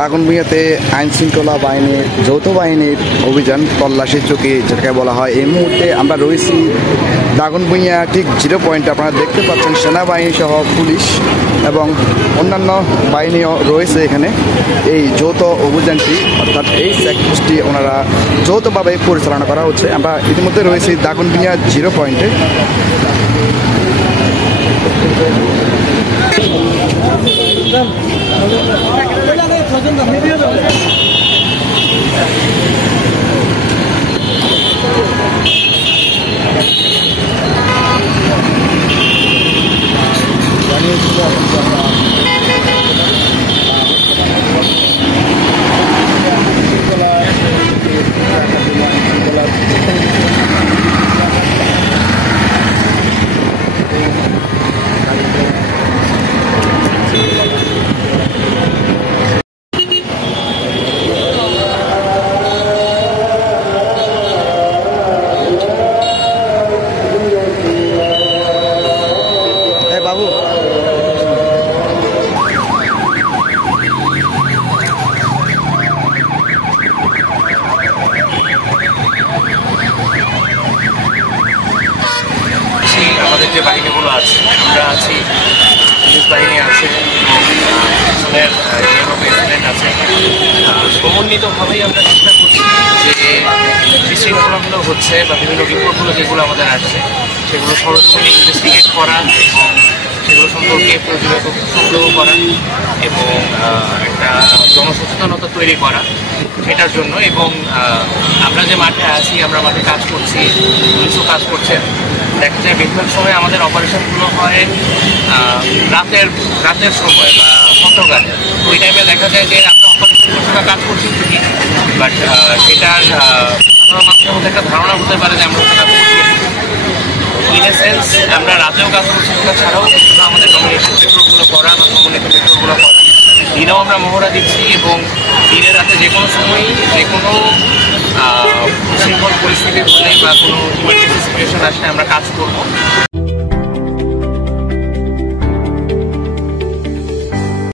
দাগনভূঞাতে আইন শৃঙ্খলা বাহিনীর যৌথ বাহিনীর অভিযান তল্লাশি চৌকি যেটাকে বলা হয়। এই মুহূর্তে আমরা রয়েছি দাগনভূঞা ঠিক 0 পয়েন্টে। আপনারা দেখতে পাচ্ছেন সেনাবাহিনী সহ পুলিশ এবং অন্যান্য বাহিনীও রয়েছে এখানে। এই যৌথ অভিযানটি অর্থাৎ এই চেকপোস্টটি ওনারা যৌথভাবে পরিচালনা করা হচ্ছে। আমরা ইতিমধ্যে রয়েছি দাগনভূঞা 0 পয়েন্টে। বাবু আমাদের যে বাহিনীগুলো আছে, আমরা আছি, পুলিশ বাহিনী আছে, প্রেসিডেন্ট আছে, সমন্বিতভাবেই আমরা চেষ্টা করছি যে বিশৃঙ্খলাগুলো হচ্ছে বা বিভিন্ন বিপদগুলো যেগুলো আমাদের আসছে সেগুলো সরজমিনে ইনভেস্টিগেট করা এবং সেগুলো সম্পর্কে প্রয়োজনীয় তথ্য সংগ্রহ করা এবং একটা জনসচেতনতা তৈরি করা সেটার জন্য। এবং আমরা যে মাঠে আছি, আমরা মাঠে কাজ করছি, পুলিশও কাজ করছেন। দেখা যায় বিভিন্ন সময় আমাদের অপারেশনগুলো হয় রাতের সময় বা মধ্যরাতে। ওই টাইমে দেখা যায় যে আমরা অপারেশন করছি বা কাজ করছি ঠিকই, বাট সেটার সাধারণ মানুষের মধ্যে একটা ধারণা হতে পারে যে আমরা কাজ করছি। ইন এ সেন্স আমরা রাতেও কাজ করছি, সেটা ছাড়াও আমাদের নমিনেশন পেট্রোলগুলো করা বা সমন্বিত পেট্রোলগুলো করা, দিনেও আমরা মহড়া দিচ্ছি এবং দিনে রাতে যে কোনো সময়ই যে কোনো বিশৃঙ্খল পরিস্থিতি হলে বা কোনো ইমার্জেন্সি সিচুয়েশন আসলে আমরা কাজ করবো।